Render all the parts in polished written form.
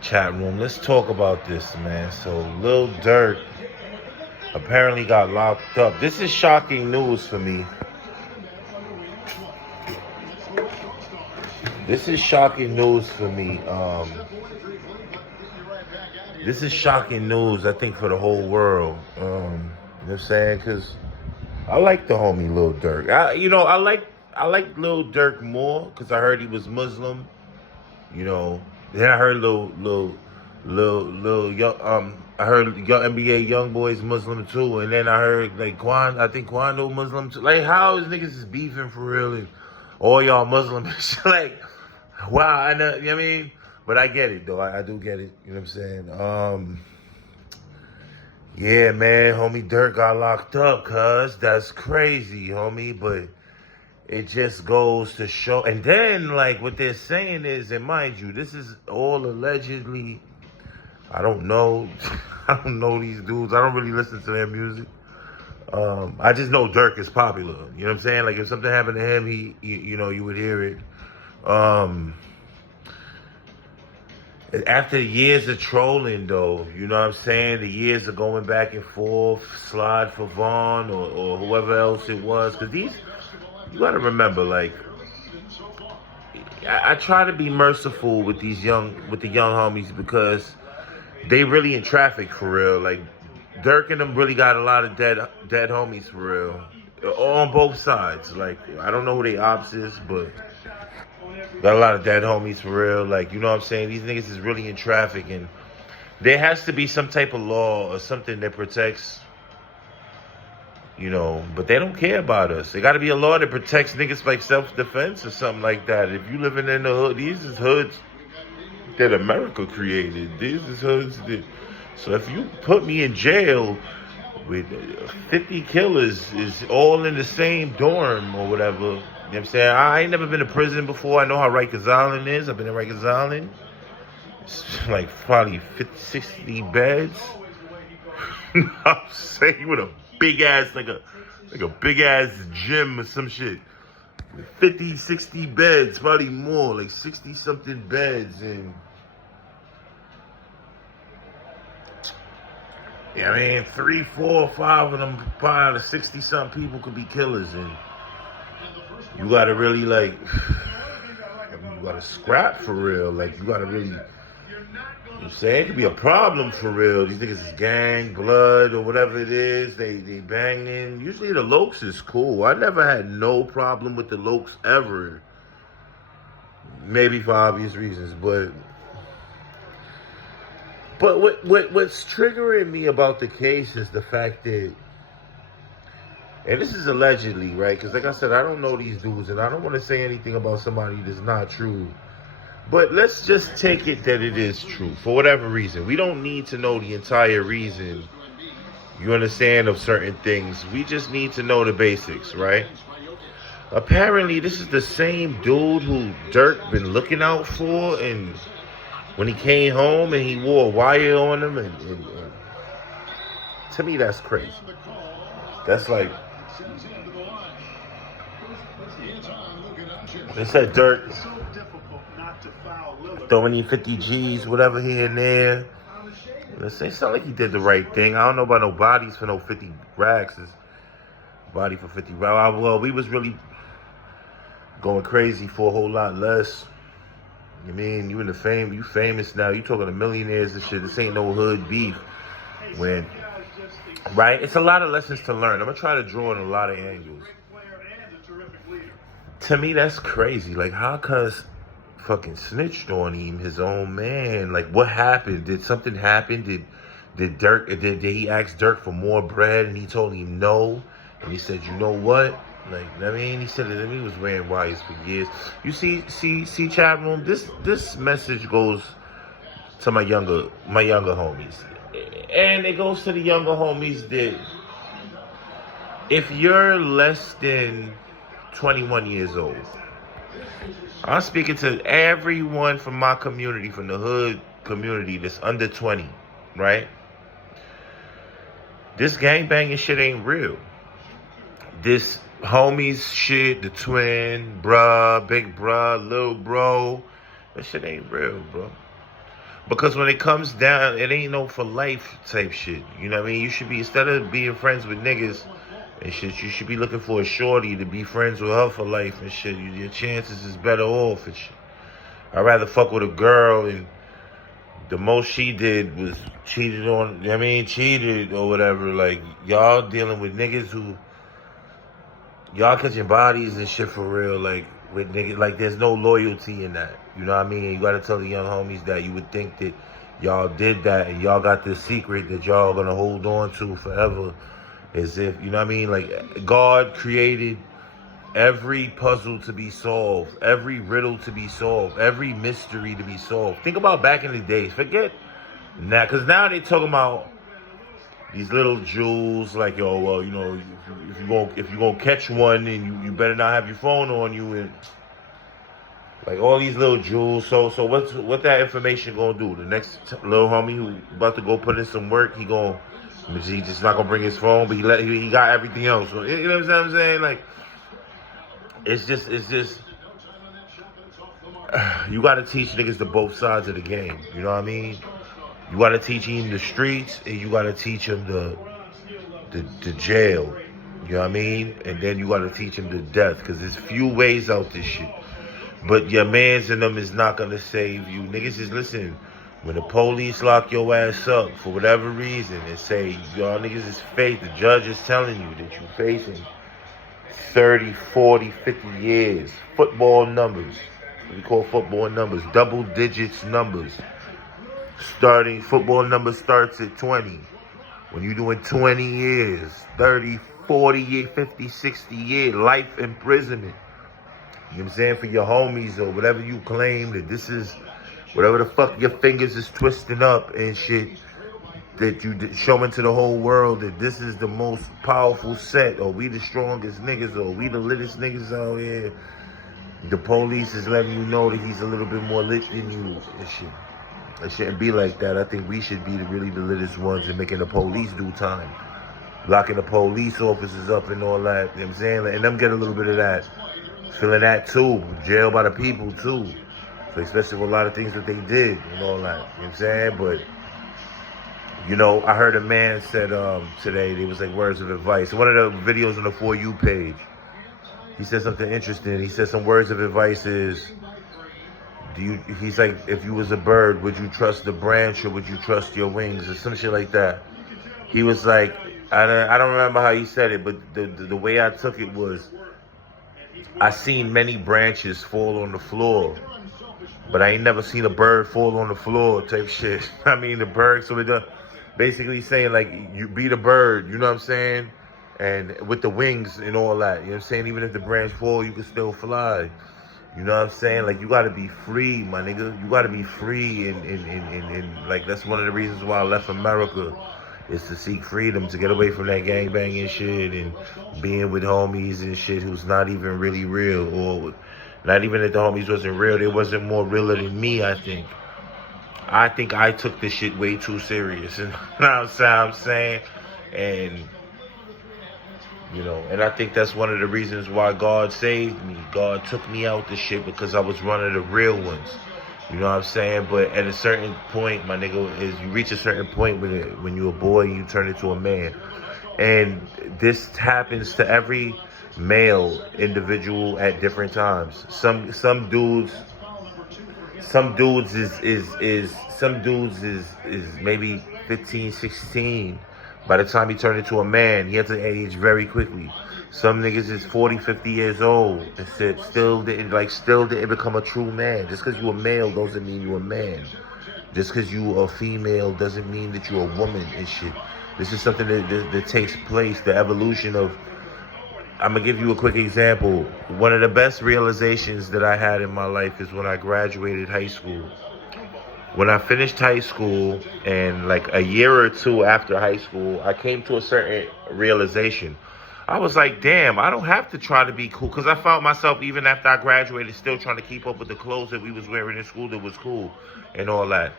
Chat room, let's talk about this, man. So Lil Durk apparently got locked up. This is shocking news for me. This is shocking news for me. This is shocking news, I think, for the whole world. You know what I'm saying? Because I like the homie Lil Durk. I like Lil Durk more because I heard he was Muslim. You know, then I heard I heard young NBA young boys Muslim too, and then I heard like I think Quando Muslim too. Like, how is niggas is beefing for real and all y'all Muslim? Like, wow, I know, you know what I mean? But I get it though. I do get it. You know what I'm saying? Yeah, man, homie Dirk got locked up, cuz that's crazy, homie. But it just goes to show. And then, like, what they're saying is, and mind you, this is all allegedly. I don't know. I don't know these dudes. I don't really listen to their music. I just know Dirk is popular. You know what I'm saying? Like, if something happened to him, you would hear it. After years of trolling, though, you know what I'm saying? The years of going back and forth, slide for Vaughn or whoever else it was. Because you got to remember, like, I try to be merciful with the young homies because they really in traffic for real. Like, Dirk and them really got a lot of dead homies for real. On both sides. Like, I don't know who they ops is, but got a lot of dead homies for real. Like, you know what I'm saying? These niggas is really in traffic, and there has to be some type of law or something that protects, but they don't care about us. There got to be a law that protects niggas like self-defense or something like that. If you living in the hood, these is hoods that America created. These is hoods that... So if you put me in jail with 50 killers is all in the same dorm or whatever, you know what I'm saying? I ain't never been to prison before. I know how Rikers Island is. I've been in Rikers Island. It's like probably 50, 60 beds. I'm saying, with a big ass, like a big ass gym or some shit. 50, 60 beds, probably more, like 60 something beds. And yeah, I mean, 3, 4, 5 of them, probably out of 60 something people could be killers. And you gotta really, like, you gotta scrap for real. Like, you gotta really, you know what I'm saying? It could be a problem for real. These niggas is gang, blood, or whatever it is. They banging. Usually the Lokes is cool. I never had no problem with the Lokes ever. Maybe for obvious reasons, but what's triggering me about the case is the fact that, and this is allegedly, right? Because like I said, I don't know these dudes, and I don't want to say anything about somebody that's not true. But let's just take it that it is true, for whatever reason. We don't need to know the entire reason, you understand, of certain things. We just need to know the basics, right? Apparently, this is the same dude who Dirk been looking out for, and when he came home and he wore a wire on him, and to me, that's crazy. That's like, they said Dirk throwing in 50 G's, whatever here and there. It sound like he did the right thing. I don't know about no bodies for no 50 racks. It's body for 50 racks. Well, we was really going crazy for a whole lot less. I mean, you in the fame, you famous now. You talking to millionaires and shit. This ain't no hood beef. Right? It's a lot of lessons to learn. I'm gonna try to draw in a lot of angles. To me, that's crazy. Like, how cuz fucking snitched on him, his own man? Like, what happened? Did something happen? Did he ask Dirk for more bread and he told him no? And he said, you know what? Like, I mean, he said that he was wearing wires for years. You see, chat room. This message goes to my younger homies, and it goes to the younger homies that if you're less than 21 years old, I'm speaking to everyone from my community, from the hood community that's under 20, right? This gangbanging shit ain't real. This homies shit, the twin, bruh, big bruh, little bro, that shit ain't real, bro. Because when it comes down, it ain't no for life type shit. You know what I mean? You should be, instead of being friends with niggas and shit, you should be looking for a shorty to be friends with her for life and shit. Your chances is better off and shit. I'd rather fuck with a girl and the most she did was cheated on, I mean, cheated or whatever. Like, y'all dealing with niggas who, y'all catching bodies and shit for real. Like, with niggas, like, there's no loyalty in that. You know what I mean? And you gotta tell the young homies that you would think that y'all did that and y'all got this secret that y'all gonna hold on to forever. As if, you know what I mean? Like, God created every puzzle to be solved, every riddle to be solved, every mystery to be solved. Think about back in the days. Forget now, because now they talking about these little jewels, like, yo, well, you know, if you gonna catch one, and you better not have your phone on you, and like all these little jewels. So what that information gonna do? The next little homie who about to go put in some work, he just not gonna bring his phone, but he got everything else. So, you know what I'm saying? Like, it's just you gotta teach niggas the both sides of the game. You know what I mean? You gotta teach him the streets, and you gotta teach him the jail. You know what I mean? And then you gotta teach him the death, because there's few ways out this shit. But your mans in them is not gonna save you. Niggas is, listen, when the police lock your ass up for whatever reason and say y'all niggas is fake, the judge is telling you that you facing 30, 40, 50 years. Football numbers. We call football numbers. Double digits numbers. Starting football number starts at 20. When you're doing 20 years, 30, 40 years, 50, 60 years, life imprisonment. You know what I'm saying? For your homies or whatever you claim that this is, whatever the fuck your fingers is twisting up and shit, that you showing to the whole world that this is the most powerful set, or we the strongest niggas, or we the littest niggas out here. The police is letting you know that he's a little bit more lit than you and shit. It shouldn't be like that. I think we should be really the littest ones and making the police do time. Locking the police officers up and all that. You know what I'm saying? Letting them get a little bit of that. Feeling that too. Jailed by the people too. So especially with a lot of things that they did and all that. You know what I'm saying? But, you know, I heard a man said today, there was like words of advice. One of the videos on the For You page, he said something interesting. He said some words of advice is, he's like, if you was a bird, would you trust the branch or would you trust your wings, or some shit like that. He was like, I don't remember how he said it, but the way I took it was, I seen many branches fall on the floor, but I ain't never seen a bird fall on the floor type shit. I mean, the bird, so it basically saying, like, you be the bird, you know what I'm saying? And with the wings and all that, you know what I'm saying? Even if the branch fall, you can still fly. You know what I'm saying? Like, you gotta be free, my nigga. You gotta be free, and like, that's one of the reasons why I left America, is to seek freedom, to get away from that gangbanging shit and being with homies and shit who's not even really real, or not even that the homies wasn't real, they wasn't more realer than me, I think. I think I took this shit way too serious, and you know what I'm saying? And, you know, and I think that's one of the reasons why God saved me. God took me out this shit, because I was one of the real ones. You know what I'm saying? But at a certain point, my nigga, is you reach a certain point when you're a boy and you turn into a man. And this happens to every male individual at different times. Some dudes is maybe 15, 16. By the time he turned into a man, he had to age very quickly. Some niggas is 40, 50 years old and still didn't become a true man. Just because you a male doesn't mean you a man. Just because you a female doesn't mean that you a woman and shit. This is something that takes place, the evolution of... I'm going to give you a quick example. One of the best realizations that I had in my life is when I graduated high school. When I finished high school, and like a year or two after high school, I came to a certain realization. I was like, damn, I don't have to try to be cool. Because I found myself, even after I graduated, still trying to keep up with the clothes that we was wearing in school that was cool and all that.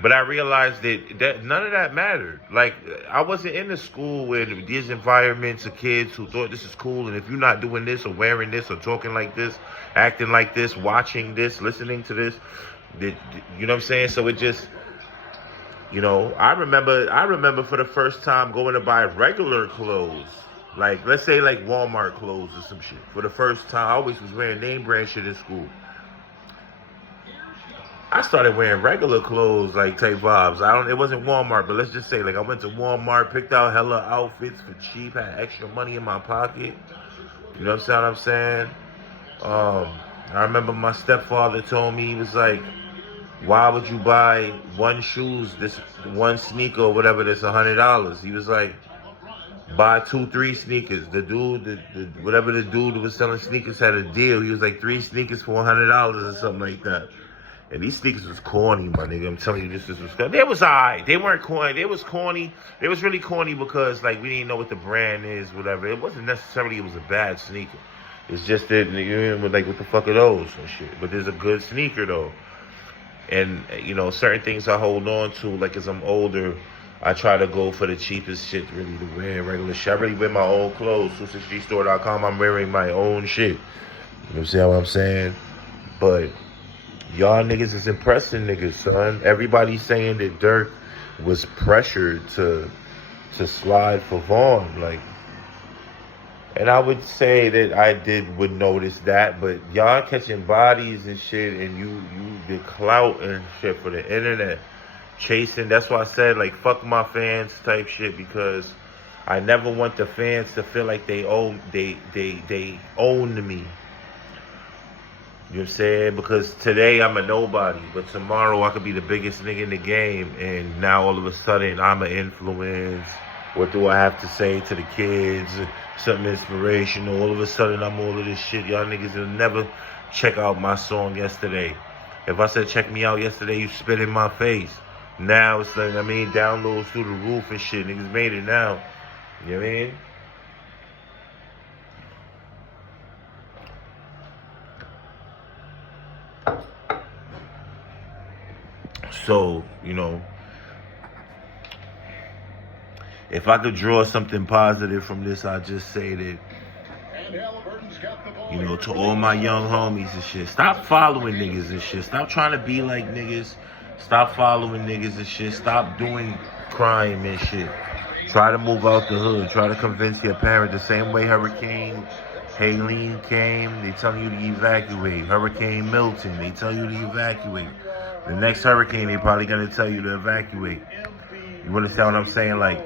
But I realized that none of that mattered. Like, I wasn't in the school where these environments of kids who thought this is cool, and if you're not doing this or wearing this or talking like this, acting like this, watching this, listening to this, you know what I'm saying? So it just, You know, I remember for the first time going to buy regular clothes. Like, let's say like Walmart clothes or some shit. For the first time, I always was wearing name brand shit in school. I started wearing regular clothes, like type vibes. It wasn't Walmart, but let's just say, like, I went to Walmart, picked out hella outfits for cheap, had extra money in my pocket. You know what I'm saying? I remember my stepfather told me, he was like, why would you buy one sneaker or whatever that's $100? He was like, buy 2, 3 sneakers. Whatever the dude who was selling sneakers had a deal. He was like 3 sneakers for $100 or something like that. And these sneakers was corny, my nigga. I'm telling you, this was they was alright. They weren't corny. They was corny. They was really corny because like we didn't know what the brand is, whatever. It wasn't necessarily it was a bad sneaker. It's just that you know, like what the fuck are those and shit. But there's a good sneaker though. And you know, certain things I hold on to, like as I'm older, I try to go for the cheapest shit really to wear, regular shit. I really wear my own clothes. 260store.com, I'm wearing my own shit. You see what I'm saying? But y'all niggas is impressing niggas, son. Everybody's saying that Durk was pressured to slide for Vaughn, like. And I would say that would notice that, but y'all catching bodies and shit, and you the clout and shit for the internet, chasing. That's why I said like fuck my fans type shit, because I never want the fans to feel like they own me. You know what I'm saying? Because today I'm a nobody, but tomorrow I could be the biggest nigga in the game, and now all of a sudden I'm an influence. What do I have to say to the kids? Something inspirational. All of a sudden I'm all of this shit. Y'all niggas will never check out my song yesterday. If I said check me out yesterday, you spit in my face. Now it's like, downloads through the roof and shit. Niggas made it now. You know what I mean? So, you know, if I could draw something positive from this, I'd just say that, you know, to all my young homies and shit, stop following niggas and shit. Stop trying to be like niggas. Stop following niggas and shit. Stop doing crime and shit. Try to move out the hood. Try to convince your parents. The same way Hurricane Helene came, they tell you to evacuate. Hurricane Milton, they tell you to evacuate. The next hurricane, they probably gonna tell you to evacuate. You understand what I'm saying? Like,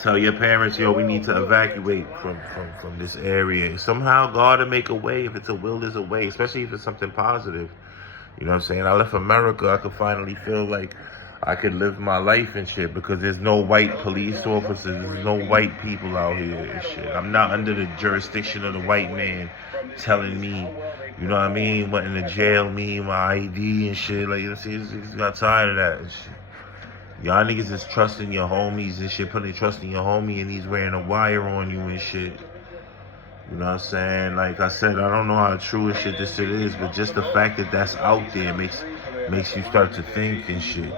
tell your parents, yo, we need to evacuate from this area. Somehow God will make a way. If it's a will, there's a way, especially if it's something positive. You know what I'm saying? I left America, I could finally feel like I could live my life and shit, because there's no white police officers, there's no white people out here and shit. I'm not under the jurisdiction of the white man telling me, you know what I mean, wanting to jail me, my ID and shit. Like, you know, see, got tired of that and shit. Y'all niggas is trusting your homies and shit, putting trust in your homie, and he's wearing a wire on you and shit. You know what I'm saying? Like I said, I don't know how true and shit this shit is, but just the fact that that's out there makes you start to think and shit.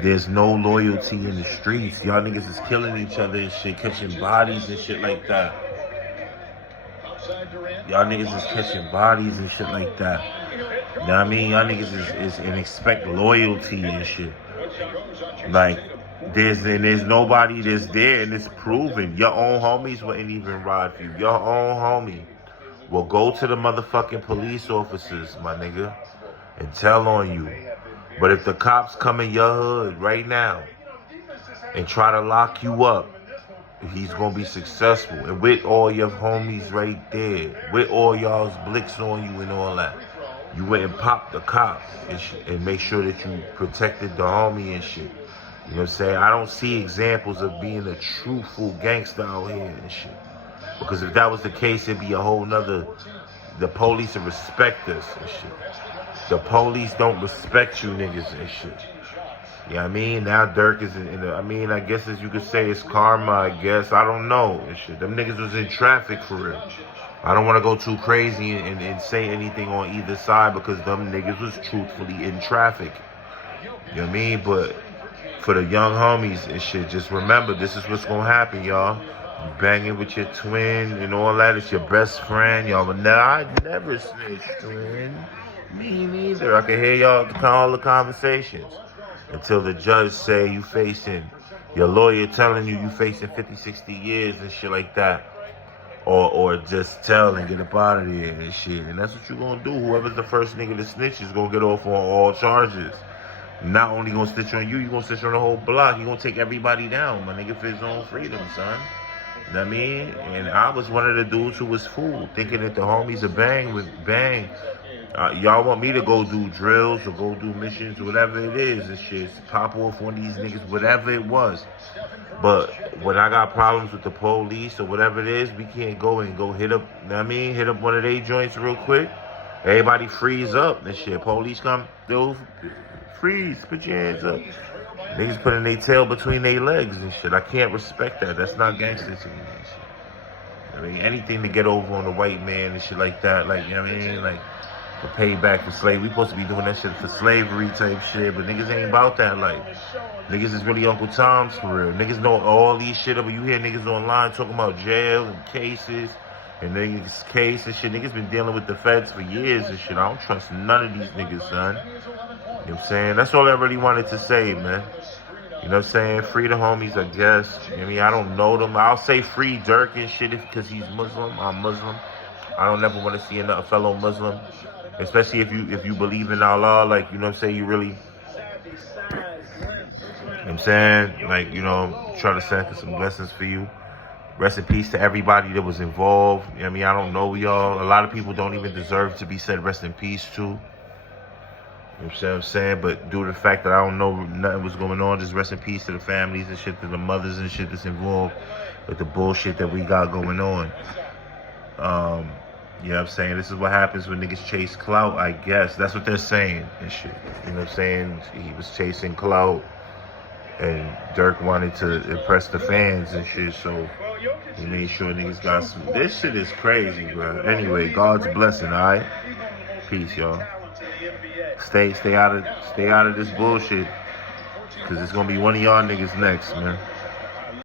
There's no loyalty in the streets. Y'all niggas is killing each other and shit, catching bodies and shit like that. Y'all niggas is catching bodies and shit like that. You know what I mean? Y'all niggas is and expect loyalty and shit. Like, there's nobody that's there, and it's proven. Your own homies wouldn't even ride for you. Your own homie will go to the motherfucking police officers, my nigga, and tell on you. But if the cops come in your hood right now and try to lock you up, he's gonna be successful. And with all your homies right there, with all y'all's blicks on you and all that, you went and popped the cop and make sure that you protected the homie and shit. You know what I'm saying? I don't see examples of being a truthful gangster out here and shit. Because if that was the case, it'd be a whole nother... The police would respect us and shit. The police don't respect you niggas and shit. You know what I mean? Now Durk is I guess as you could say, it's karma, I guess. I don't know and shit. Them niggas was in traffic for real. I don't want to go too crazy and say anything on either side, because them niggas was truthfully in traffic. You know what I mean? But for the young homies and shit, just remember, this is what's gonna happen, y'all. You banging with your twin and all that. It's your best friend. Y'all, I never snitched, twin. Me neither. I can hear y'all all the conversations. until the judge say you facing, your lawyer telling you facing 50, 60 years and shit like that. Or just tell and get up out of there and shit. And that's what you gonna do. Whoever's the first nigga to snitch is gonna get off on all charges. Not only gonna snitch on you, you gonna snitch on the whole block. You gonna take everybody down, my nigga, for his own freedom, son. You know what I mean? And I was one of the dudes who was fooled, thinking that the homies are bang with bang. Y'all want me to go do drills or go do missions or whatever it is and shit. Pop off on these niggas, whatever it was. But when I got problems with the police or whatever it is, we can't go and go hit up, you know what I mean? Hit up one of their joints real quick. Everybody freeze up and shit. Police come, they'll freeze, put your hands up. Niggas putting their tail between their legs and shit. I can't respect that. That's not gangster to me and shit. I mean, anything to get over on the white man and shit like that, like, you know what I mean? Like, for payback for slavery. We supposed to be doing that shit for slavery type shit, but niggas ain't about that life. Niggas is really Uncle Tom's for real. Niggas know all these shit, but you hear niggas online talking about jail and cases and niggas case and shit. Niggas been dealing with the feds for years and shit. I don't trust none of these niggas, son. You know what I'm saying? That's all I really wanted to say, man. You know what I'm saying? Free the homies, I guess. I mean, I don't know them. I'll say free Durk and shit because he's Muslim. I'm Muslim. I don't ever want to see a fellow Muslim. Especially if you believe in Allah, like, you know what I'm saying, you really, you know what I'm saying, like, you know, try to send some blessings for you. Rest in peace to everybody that was involved. I mean, I don't know y'all. A lot of people don't even deserve to be said rest in peace to. You know what I'm saying? But due to the fact that I don't know nothing was going on, just rest in peace to the families and shit, to the mothers and shit that's involved with the bullshit that we got going on. You know what I'm saying? This is what happens when niggas chase clout, I guess. That's what they're saying and shit. You know what I'm saying? He was chasing clout and Durk wanted to impress the fans and shit, so he made sure niggas got some. This shit is crazy, bro. Anyway, God's blessing, alright? Peace, y'all. Stay out of this bullshit. Cause it's gonna be one of y'all niggas next, man.